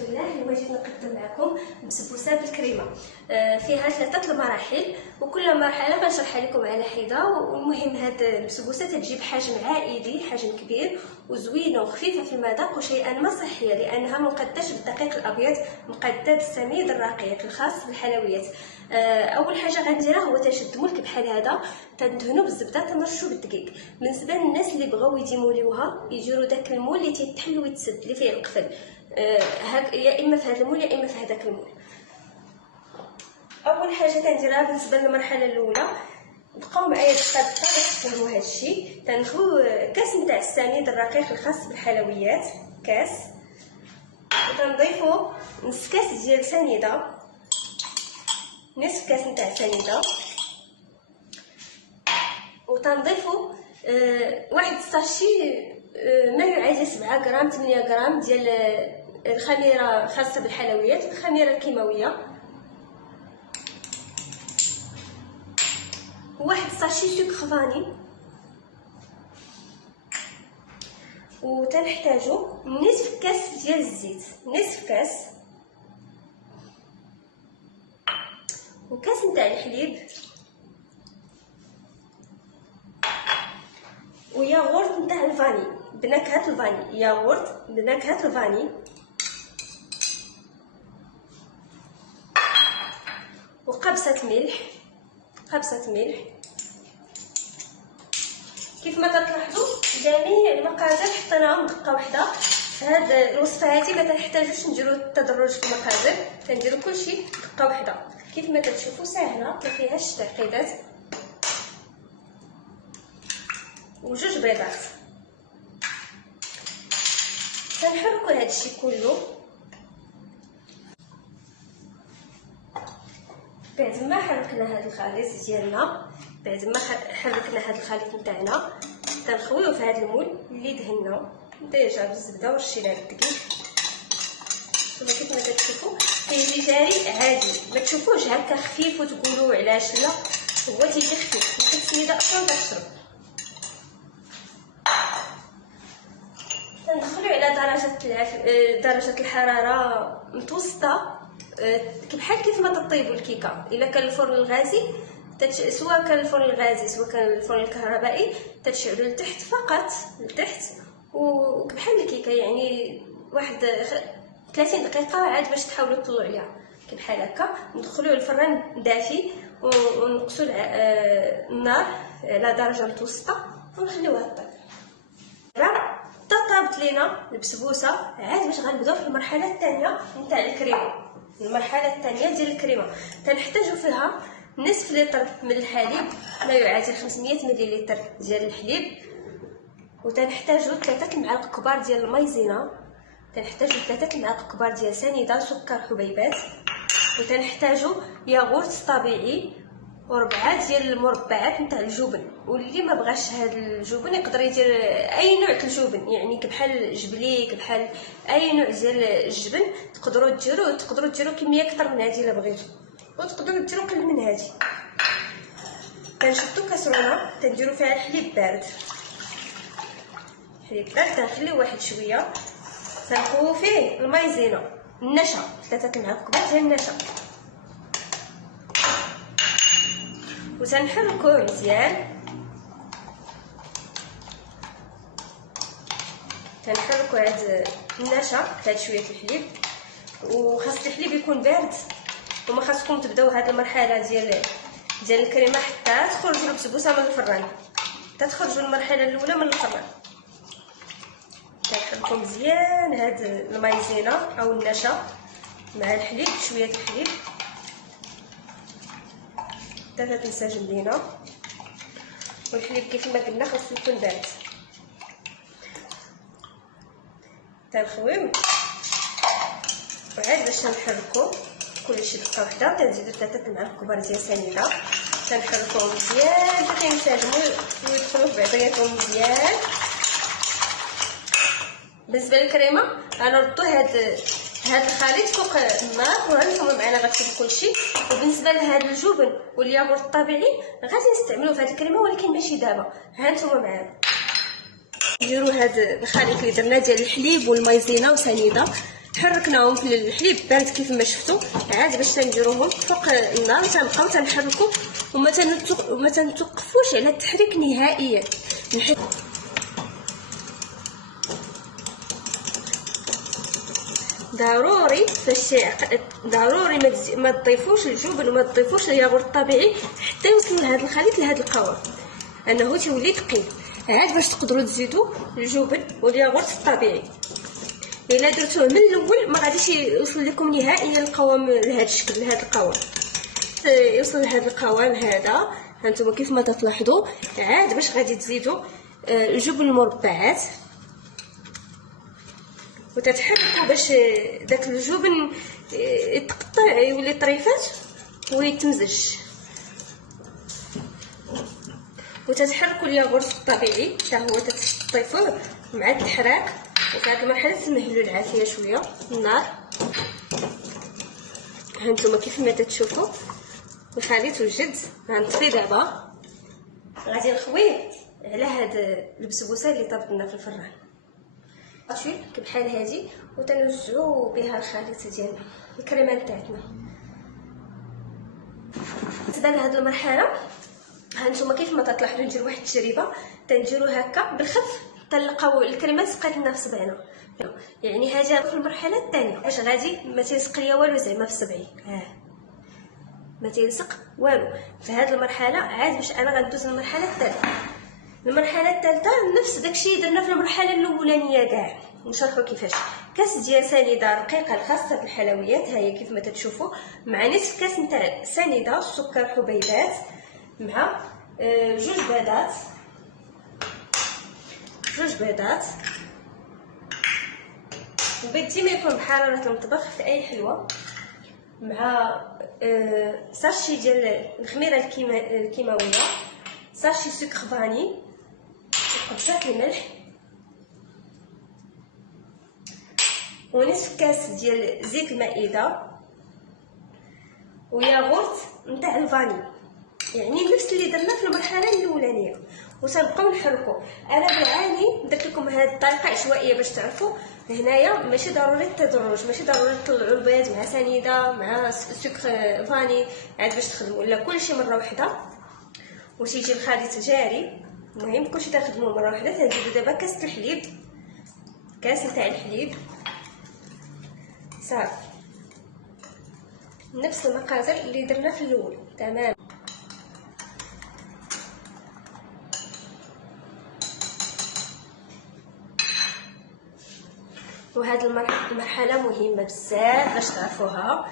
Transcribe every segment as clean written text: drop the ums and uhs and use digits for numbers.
بسم الله. اليوم جيت نقدم معكم بسبوسه بالكريمه. فيها 3 المراحل وكل مرحله غنشرحها لكم على حده. والمهم هاد البسبوسه تجيب حجم عائلي، حجم كبير وزوينه وخفيفه في المذاق وشيئا ما صحيه، لانها مقدش بالدقيق الابيض مقدد السميد الراقيات الخاص بالحلويات. اول حاجه غنديرها هو تنشد ملك بحال هذا، تندهنو بالزبده، تنرشو بالدقيق. بالنسبه للناس اللي بغاو يديموليوها يديروا داك المول اللي تيتحل ويتسد اللي فيه القفل، يا اما في هذا المول يا اما في هذاك المول. اول حاجه تنديرها بالنسبه للمرحله الاولى، بقاو معايا دقه باش تفهموا هذا الشيء. تنخو كاس نتاع السميد الرقيق الخاص بالحلويات، كاس، وتنضيفوا نص كاس ديال سنيده، نصف كاس نتاع سنيده، وتنضيفوا واحد الساشي ما يعادل 7 غرام 8 غرام ديال الخميره خاصه بالحلويات، الخميره الكيماويه، وواحد الساشي سكر فاني، وتنحتاجو نصف كاس ديال الزيت، نصف كاس، وكاس نتاع الحليب، وياغورت نتاع الفاني بنكهه الفاني، ياغورت بنكهه الفاني، وقبصه ملح، قبصه ملح. كيف ما تلاحظوا جميع المقادير حطيناهم دقه واحده. هاد الوصفه هذه ما تنحتاجوش نديروا التدرج في المقادير، كنديروا كلشي دقه واحده. كيف ما كتشوفوا ساهله، ما فيهاش تعقيدات. وجوج بيضات. تنحركوا هذا الشيء كله. بعد ما حركنا هذا الخليط ديالنا، بعد ما حركنا هذا الخليط نتاعنا، تنخويوه في هذا المول اللي دهنا ديجا بالزبده ورشينا بالدقيق. شوفوا كيف ما كتشوفوا كيجي جاري عادي، ما تشوفوش هكا خفيف وتقولوا علاش لا، هو تيجي خفيف، ممكن السميده اصلا تشرب. تندخلوا على درجه الحراره متوسطه، بحال كيف ما تطيبوا الكيكه. الا كان الفرن الغازي سواء كان الفرن الغازي سواء كان الفرن الكهربائي، تتشعلوا لتحت فقط، لتحت، وبحال الكيكه يعني واحد 30 دقيقه عاد باش تحاولوا تطلعوا عليها بحال هكا. ندخلوا الفران دافي ونقصوا النار على درجه متوسطه ونخليوها طيب. طابت لينا البسبوسه، عاد باش غنبداو في المرحله الثانيه نتاع الكريمه. المرحله الثانيه ديال الكريمه تنحتاجوا فيها نصف لتر من الحليب، ما يعادل 500 مليلتر ديال الحليب، وتنحتاجوا 3 معالق كبار ديال المايزينا، تنحتاجوا 3 معالق كبار ديال سنيده سكر حبيبات، وتنحتاجوا ياغورت طبيعي، و4 ديال المربعات نتاع الجبن. واللي ما بغاش هذا الجبن يقدر يدير اي نوع د الجبن، يعني كبحال جبليك، بحال اي نوع ديال الجبن تقدروا ديروا كميه اكثر من هذه الا بغيتوا، وتقدروا ديروا قل من هذه. كنشدوا كاسرونه تنديروا فيها الحليب بارد، الحليب بارد تنخليوه واحد شويه، تنخويو فيه المايزينا، النشا، 3 معالق كبار ديال النشا، وتنحركوه مزيان. تنحركوا هاد النشا هاد شويه الحليب، وخاص الحليب يكون بارد، وما خاصكم تبداو هاد المرحله ديال الكريمه حتى تخرجوا البسبوسه من الفران، حتى تخرجوا المرحله الاولى من الفران. تنحركوا مزيان هاد المايزينا او النشا مع الحليب، شويه الحليب حتى تنسجم لينا. والحليب كيف ما قلنا خاصو يكون بارد. تنخويو وعاد باش نحركو كلشي دقه واحده. تنزيدو 3 معالق كبار ديال سنيده، تنحركوهم مزيان حتى ينسجموا ويدخلوا في بعضياتهم مزيان. بالنسبه للكريمه غنردو هاد الخليط فوق النار وهانتوما معنا غتشوفوا كلشي. وبالنسبه لهاد الجبن والياغورت الطبيعي غادي نستعملوه في هاد الكريمه، ولكن ماشي دابا، هانتوما معنا. نديروا هاد الخليط اللي درنا ديال الحليب والمايزينا وسنيده، حركناهم في الحليب بارد كيف ما شفتوا. عاد باش تنديروهم فوق النار تنبقاو تنحركوا وما تنتوقفوش على التحريك نهائيا. ضروري ضروري ما تضيفوش الجبن وما تضيفوش الياغورت الطبيعي حتى يوصل لهذا الخليط لهذا القوام انه تيولي ثقيل. عاد باش تقدروا تزيدوا الجبن والياغورت الطبيعي. الا درتوه من الاول ما غاديش يوصل لكم نهائيا القوام لهذا الشكل، لهذا القوام يوصل لهذا القوام هذا هانتوما كيف ما تلاحظوا. عاد باش غادي تزيدوا الجبن المربعات وتتحركوا باش داك الجبن يتقطع يولي طريفات ويتمزج، وتتحركوا الياغورت الطبيعي حتى هو تطيفوه مع التحراك. وفي هذه المرحله تمهلوا العافيه شويه النار. هانتوما كيف ما تشوفوا الخليط وجد. غنطفي دابا غادي نخويه على هاد البسبوسه اللي طابت لنا في الفران شويه بحال هذه وتنوزعوا بها الخليط ديالنا الكريمه تاعتنا. بالنسبه لهاد المرحله هانتوما كيف ما تلاحظوا ندير واحد التجربه تنديرو هكا بالخف تلقاو الكريمه سقات لنا في صبعنا. يعني هذه في المرحله الثانيه اش غادي ما تيلصق ليا والو زعما في صبعي ما تيلصق والو. في هذه المرحله عاد باش انا غندوز للمرحله الثالثه. المرحله الثالثه نفس داكشي درنا في المرحله الاولانيه كاع نشرحوا كيفاش. كاس ديال سنيده رقيقه الخاصه بالحلويات ها هي كيف ما تشوفوا مع نصف كاس نتاع سنيده سكر حبيبات مع جوج بيضات. البيض ديما يكون بحراره المطبخ في اي حلوه مع ساشي ديال الخميره الكيماويه، ساشي سكر فاني، قبصات الملح، ونصف كاس ديال زيت المائده، وياغورت نتاع الفاني. يعني نفس اللي درنا في المرحله الاولانيه وتنبقاو نحركوا. انا بالعاني درت لكم هذه الطريقه عشوائيه باش تعرفوا هنايا ماشي ضروري التدرج، ماشي ضروري تطلعوا البيض مع سنيده مع سكر فاني عاد باش تخدموا، لا كلشي مره واحده وتيجي الخليط جاري. المهم كلشي تخدموه مره واحده. تنزيدوا دابا كاس الحليب، كاس نتاع الحليب صافي نفس المقادير اللي درنا في الاول تمام. وهذه المرحله مهمه بزاف باش تعرفوها.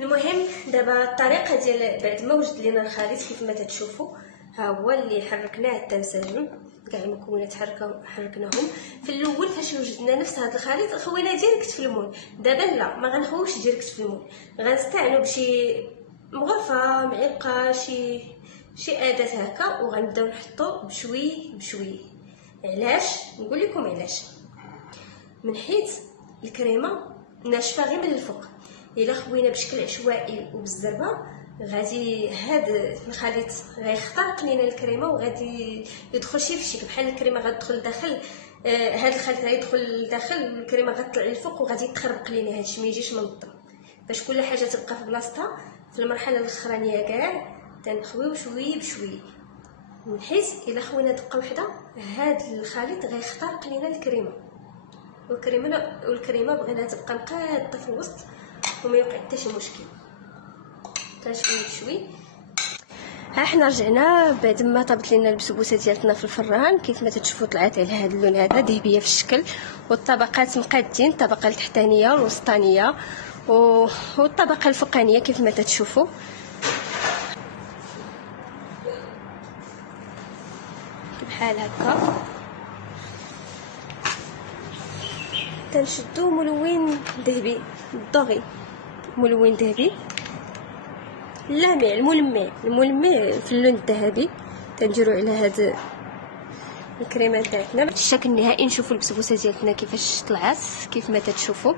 المهم دابا الطريقه ديال بعد ما وجد لينا الخليط كيف ما تشوفوا ها هو اللي حركناه حتى انسجم كاع المكونات حركناهم. في الاول فاش وجدنا نفس هذا الخليط خوينا ديريكت في المول. دابا لا ما غنخويوش ديريكت في المول، غنستعنوا بشي مغرفه معلقه شي اداه هكا وغنبداو نحطو بشوي. علاش نقول لكم علاش؟ من حيث الكريمه ناشفه غير من الفوق. الا خوينا بشكل عشوائي وبالزربه غادي هذا الخليط غيخترق لينا الكريمه وغادي يدخل شي في شي بحال الكريمه غتدخل داخل هذا الخليط غيدخل لداخل الكريمه غتطلع للفوق وغادي تخربق لينا هادشي ما يجيش منظم. باش كل حاجه تبقى في بلاصتها في المرحله الاخرانيه كاع تنخويو شوي بشوي. من حيث الا خوينا دقه واحده هذا الخليط غيخترق لينا الكريمه والكريمه بغينا تبقى مقاده في الوسط وما يوقع حتى شي مشكل. شوي بشوي. ها حنا رجعنا بعد ما طابت لنا البسبوسه ديالتنا في الفران كيف ما تشوفوا طلعت على هذا اللون هذا ذهبيه في الشكل، والطبقات مقادين الطبقه التحتانيه والوسطانيه والطبقه الفوقانيه كيف ما تشوفوا. بحال هكا تنشدو ملون ذهبي دغي، ملون ذهبي لامع الملمع في اللون الذهبي تنديروا على هاد الكريمه تاعتنا. الشكل النهائي نشوفوا البسبوسه ديالتنا كيفاش طلعت كيف ما تشوفوا.